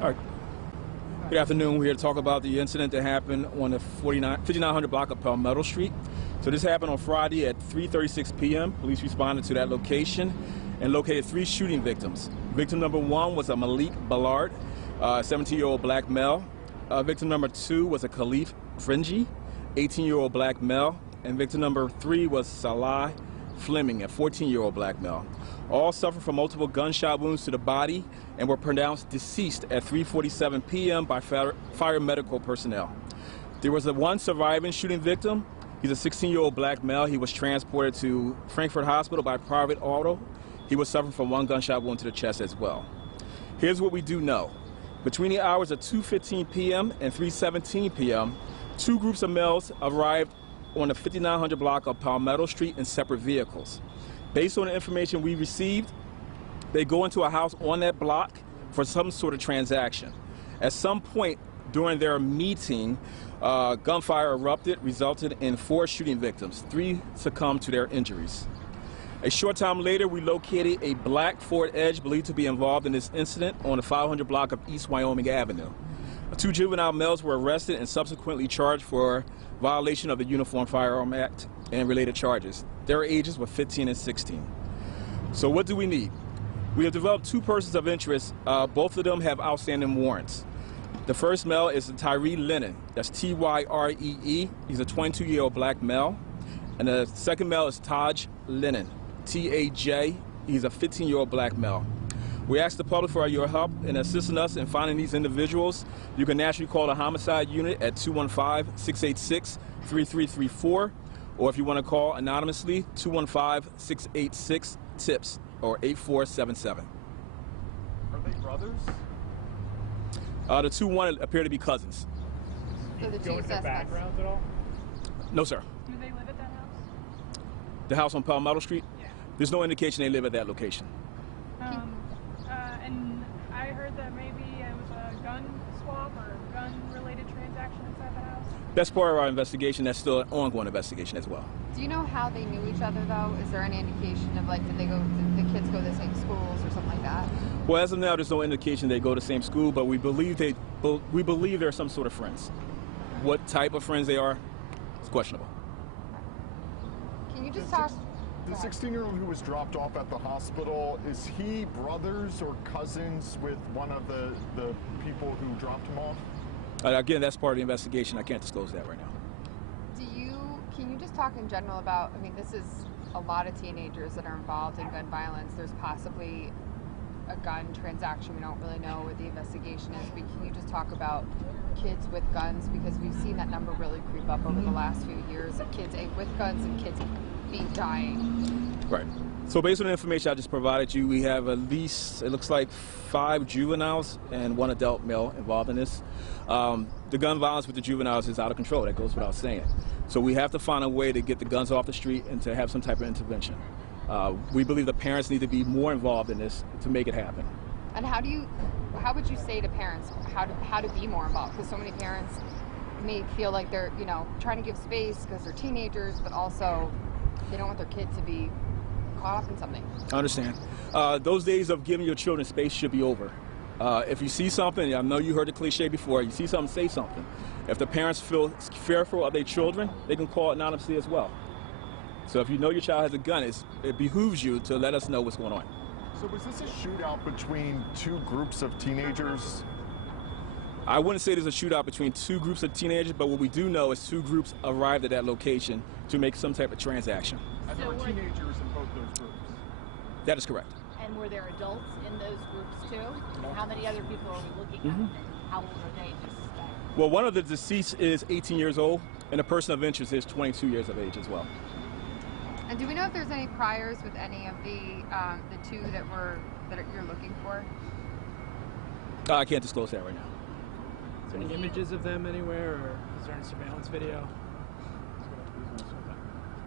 All right. Good afternoon. We're here to talk about the incident that happened on the 5900 block of Palmetto Street. So this happened on Friday at 3:36 p.m. Police responded to that location and located 3 shooting victims. Victim number 1 was a Malik Ballard, 17-year-old black male. Victim number 2 was a Khalif Fringy, 18-year-old black male. And victim number 3 was Salah Fleming, a 14-year-old black male. All suffered from multiple gunshot wounds to the body and were pronounced deceased at 3:47 p.m. by fire medical personnel. There was one surviving shooting victim. He's a 16-year-old black male. He was transported to Frankfurt Hospital by private auto. He was suffering from 1 gunshot wound to the chest as well. Here's what we do know. Between the hours of 2:15 p.m. and 3:17 p.m., 2 groups of males arrived on the 5900 block of Palmetto Street in separate vehicles. Based on the information we received, they go into a house on that block for some sort of transaction. At some point during their meeting, gunfire erupted, resulted in 4 shooting victims. 3 succumbed to their injuries. A short time later, we located a black Ford Edge believed to be involved in this incident on the 500 block of East Wyoming Avenue. 2 juvenile males were arrested and subsequently charged for violation of the Uniform Firearm Act and related charges. Their ages were 15 and 16. So what do we need? We have developed 2 persons of interest. Both of them have outstanding warrants. The first male is Tyree Lennon. That's T-Y-R-E-E. He's a 22-year-old black male. And the second male is Taj Lennon, T-A-J. He's a 15-year-old black male. We ask the public for your help in assisting us in finding these individuals. You can naturally call the homicide unit at 215-686-3334, or if you want to call anonymously, 215-686-TIPS or 8477. Are they brothers? The 2 wanted appear to be cousins. So the Go 2 into their suspects. backgrounds at all? No, sir. Do they live at that house? The house on Palmetto Street? Yeah. There's no indication they live at that location. And I heard that maybe it was a gun swap or gun-related transaction inside the house. That's part of our investigation. That's still an ongoing investigation as well. Do you know how they knew each other, though? Is there any indication of, like, did the kids go to the same schools or something like that? Well, as of now, there's no indication they go to the same school, but we believe they're some sort of friends. What type of friends they are, it's questionable. Can you just talk? The 16-year-old who was dropped off at the hospital, is he brothers or cousins with one of the people who dropped him off? Again, that's part of the investigation. I can't disclose that right now. Can you just talk in general about, I mean, this is a lot of teenagers that are involved in gun violence. There's possibly a gun transaction. We don't really know what the investigation is, but can you just talk about kids with guns? Because we've seen that number really creep up over the last few years of kids with guns and kids dying. Right. So based on the information I just provided you, we have at least, it looks like 5 juveniles and 1 adult male involved in this. The gun violence with the juveniles is out of control. That goes without saying. So we have to find a way to get the guns off the street and to have some type of intervention. We believe the parents need to be more involved in this to make it happen. And how would you say to parents how to be more involved? Because so many parents may feel like they're, trying to give space because they're teenagers, but also they don't want their kid to be caught up in something. I understand. Those days of giving your children space should be over. If you see something, I know you heard the cliche before, you see something, say something. If the parents feel fearful of their children, they can call anonymously as well. So if you know your child has a gun, it behooves you to let us know what's going on. So was this a shootout between 2 groups of teenagers? I wouldn't say there's a shootout between 2 groups of teenagers, but what we do know is 2 groups arrived at that location to make some type of transaction. And there were teenagers in both those groups? That is correct. And were there adults in those groups too? And how many other people are we looking at? And how old are they, do you suspect? Well, one of the deceased is 18 years old, and the person of interest is 22 years of age as well. And do we know if there's any priors with any of the 2 that you're looking for? I can't disclose that right now. Is there any images of them anywhere, or is there any surveillance video?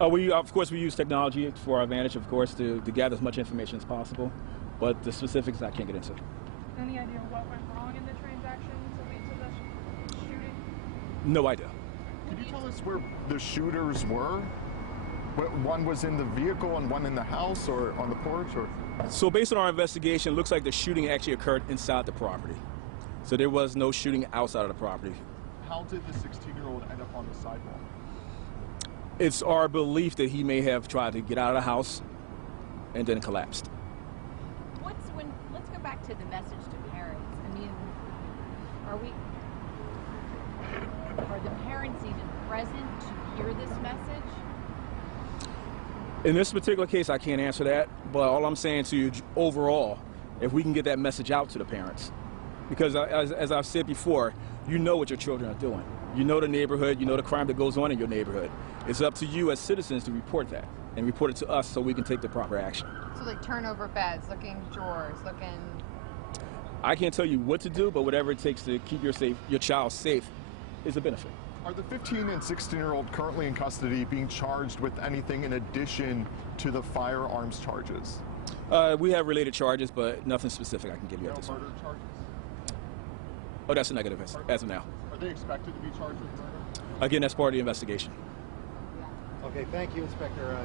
Of course, we use technology for our advantage, of course, to gather as much information as possible. But the specifics I can't get into. Any idea what went wrong in the transaction to lead to the shooting? No idea. Could you tell us where the shooters were? One was in the vehicle and one in the house or on the porch? Or? So based on our investigation, it looks like the shooting actually occurred inside the property. So there was no shooting outside of the property. How did the 16-year-old end up on the sidewalk? It's our belief that he may have tried to get out of the house and then collapsed. Let's go back to the message to parents. I mean, are the parents even present to hear this message? In this particular case, I can't answer that, but all I'm saying to you overall, if we can get that message out to the parents, because as I've said before, you know what your children are doing. You know the neighborhood, you know the crime that goes on in your neighborhood. It's up to you as citizens to report that and report it to us so we can take the proper action. So like turn over beds, looking drawers, looking... I can't tell you what to do, but whatever it takes to keep your child safe is a benefit. Are the 15 and 16-year-old currently in custody being charged with anything in addition to the firearms charges? We have related charges, but nothing specific I can give you at this No murder point. charges? Oh, that's a negative as of now. Are they expected to be charged with murder? Again, that's part of the investigation. Okay, thank you, Inspector.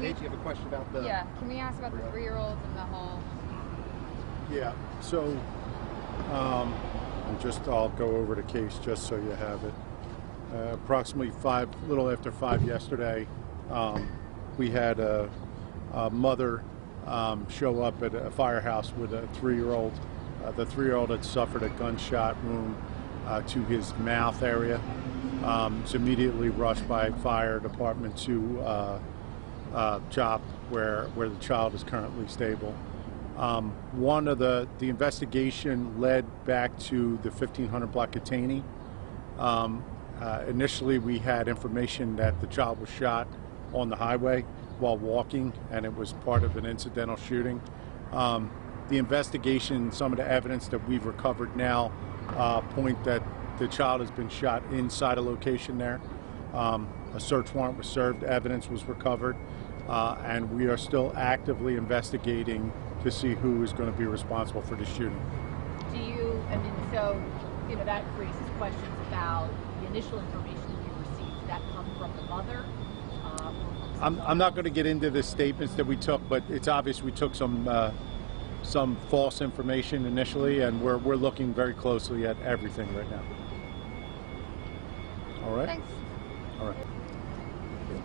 Paige, you have a question about the... Yeah, can we ask about the 3-year-old and the whole... Yeah, so I'll go over the case just so you have it. Approximately little after 5 yesterday, we had a mother show up at a firehouse with a 3-year-old. The 3-year-old had suffered a gunshot wound to his mouth area. Was immediately rushed by fire department to CHOP, where the child is currently stable. One of the investigation led back to the 1500 block of Taney. Initially, we had information that the child was shot on the highway while walking, and it was part of an incidental shooting. The investigation, some of the evidence that we've recovered now point that the child has been shot inside a location there. A search warrant was served, evidence was recovered, and we are still actively investigating to see who is going to be responsible for the shooting. That raises questions about the initial information you received. Did that come from the mother? I'm not going to get into the statements that we took, but it's obvious we took some false information initially, and we're looking very closely at everything right now. All right? Thanks. All right.